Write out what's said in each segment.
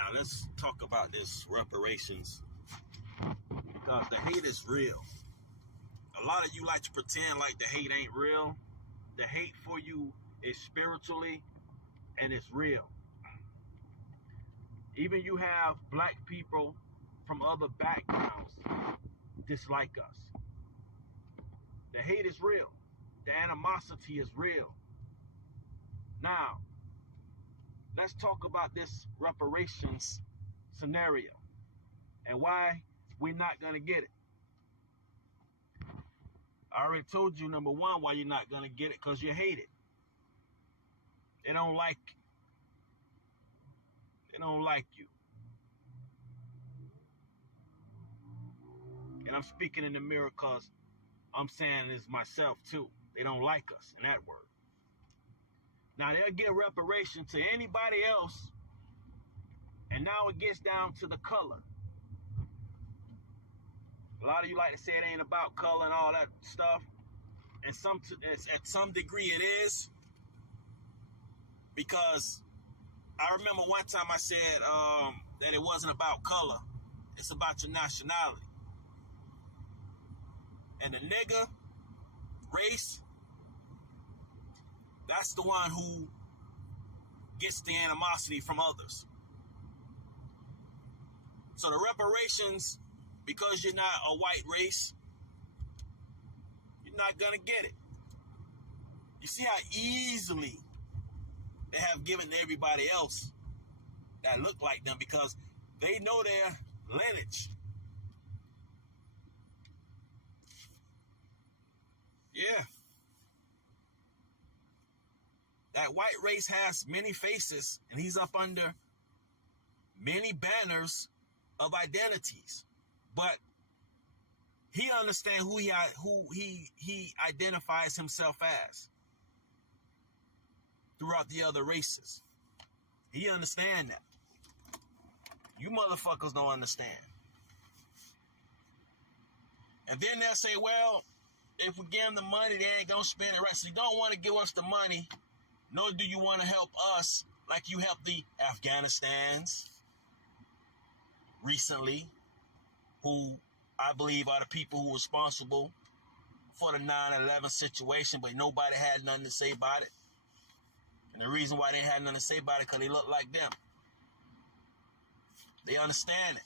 Now let's talk about this reparations, because the hate is real. A lot of you like to pretend like the hate ain't real. The hate for you is spiritually, and it's real. Even you have black people from other backgrounds dislike us. The hate is real. The animosity is real. Now, let's talk about this reparations scenario and why we're not going to get it. I already told you, number one, why you're not going to get it, because you hate it. They don't like you. And I'm speaking in the mirror because I'm saying this myself too. They don't like us in that word. Now they'll give reparation to anybody else, and now it gets down to the color. A lot of you like to say it ain't about color and all that stuff, and at some degree it is, because I remember one time I said that it wasn't about color, it's about your nationality. And the nigga race, that's the one who gets the animosity from others. So the reparations, because you're not a white race, you're not going to get it. You see how easily they have given to everybody else that look like them, because they know their lineage. Yeah. That white race has many faces, and he's up under many banners of identities. But he understands who he identifies himself as throughout the other races. He understands that. You motherfuckers don't understand. And then they'll say, well, if we give them the money, they ain't gonna spend it right. So you don't want to give us the money, nor do you want to help us like you helped the Afghanistans recently, who I believe are the people who were responsible for the 9/11 situation, but nobody had nothing to say about it. And the reason why they had nothing to say about it, because they look like them. They understand it.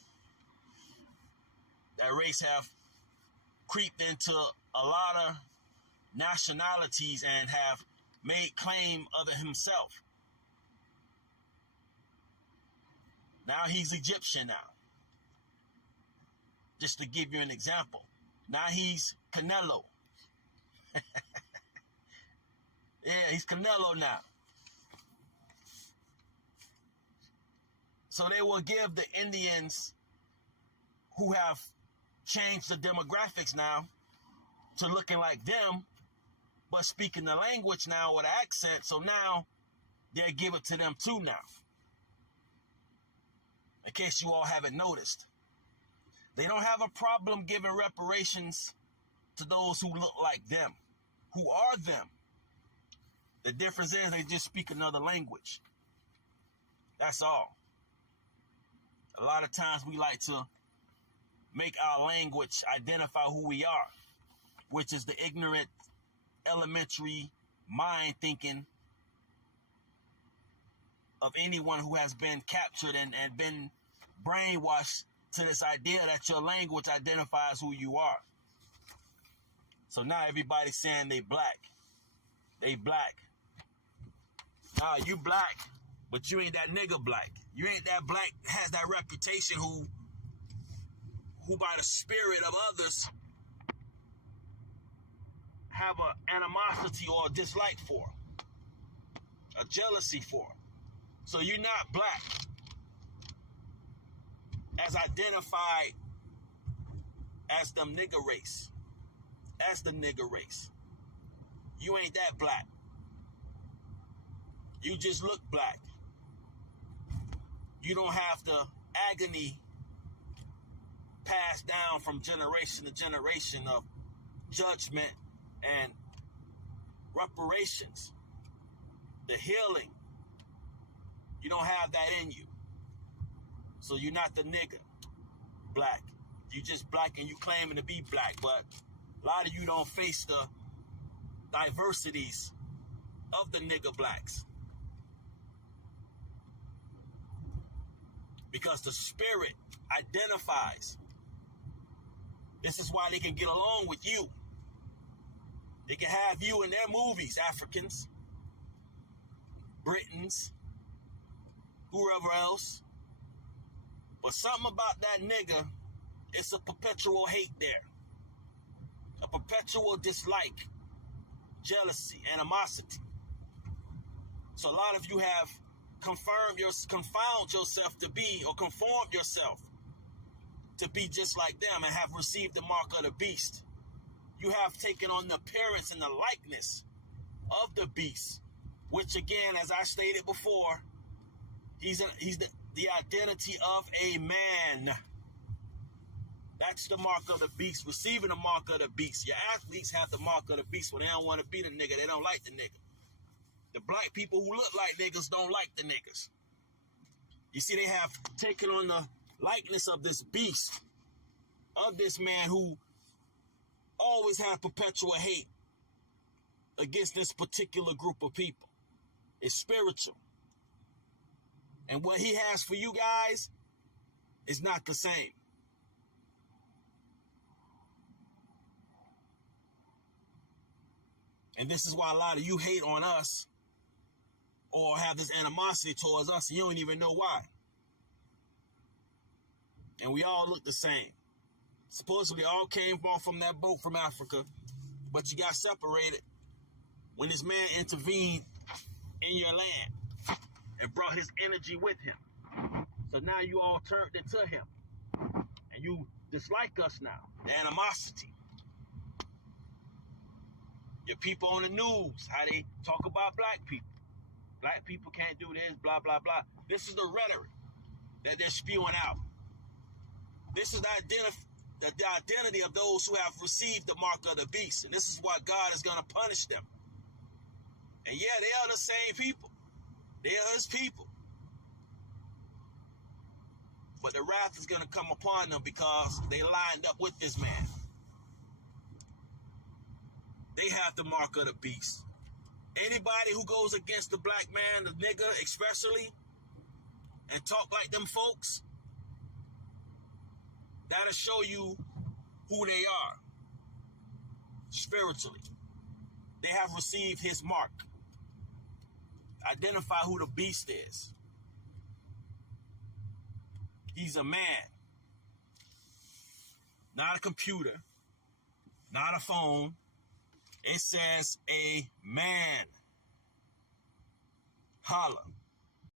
That race have creeped into a lot of nationalities and have made claim of it himself. Now he's Egyptian now. Just to give you an example. Now he's Canelo. Yeah, he's Canelo now. So they will give the Indians who have changed the demographics now to looking like them, but speaking the language now with an accent. So now they'll give it to them too now. In case you all haven't noticed. They don't have a problem giving reparations to those who look like them, who are them. The difference is they just speak another language. That's all. A lot of times we like to make our language identify who we are, which is the ignorant, elementary mind thinking of anyone who has been captured and been brainwashed to this idea that your language identifies who you are. So now everybody's saying they black. They black. Nah, you black, but you ain't that nigga black. You ain't that black, has that reputation who by the spirit of others have an animosity or a dislike for, a jealousy for. So you're not black as identified as them nigga race, as the nigga race. You ain't that black. You just look black. You don't have the agony passed down from generation to generation of judgment and reparations, the healing. You don't have that in you. So you're not the nigga black. You just black and you claiming to be black, but a lot of you don't face the diversities of the nigga blacks. Because the spirit identifies. This is why they can get along with you. They can have you in their movies, Africans, Britons, whoever else. But something about that nigga, it's a perpetual hate there. A perpetual dislike, jealousy, animosity. So a lot of you have confound yourself to be, or conformed yourself to be just like them and have received the mark of the beast. You have taken on the appearance and the likeness of the beast, which again, as I stated before, he's the identity of a man. That's the mark of the beast, receiving the mark of the beast. Your athletes have the mark of the beast when they don't want to be the nigga. They don't like the nigga. The black people who look like niggas don't like the niggas. You see, they have taken on the likeness of this beast, of this man who always had perpetual hate against this particular group of people. It's spiritual. And what he has for you guys is not the same. And this is why a lot of you hate on us or have this animosity towards us, and you don't even know why. And we all look the same. Supposedly all came off from that boat from Africa, but you got separated when this man intervened in your land and brought his energy with him. So now you all turned into him, and you dislike us now. The animosity. Your people on the news, how they talk about black people. Black people can't do this, blah, blah, blah. This is the rhetoric that they're spewing out. This is the identity of those who have received the mark of the beast. And this is why God is going to punish them. And yeah, they are the same people. They are his people. But the wrath is going to come upon them because they lined up with this man. They have the mark of the beast. Anybody who goes against the black man, the nigga especially, and talk like them folks, that'll show you who they are spiritually. They have received his mark. Identify who the beast is. He's a man, not a computer, not a phone. It says a man. Holla.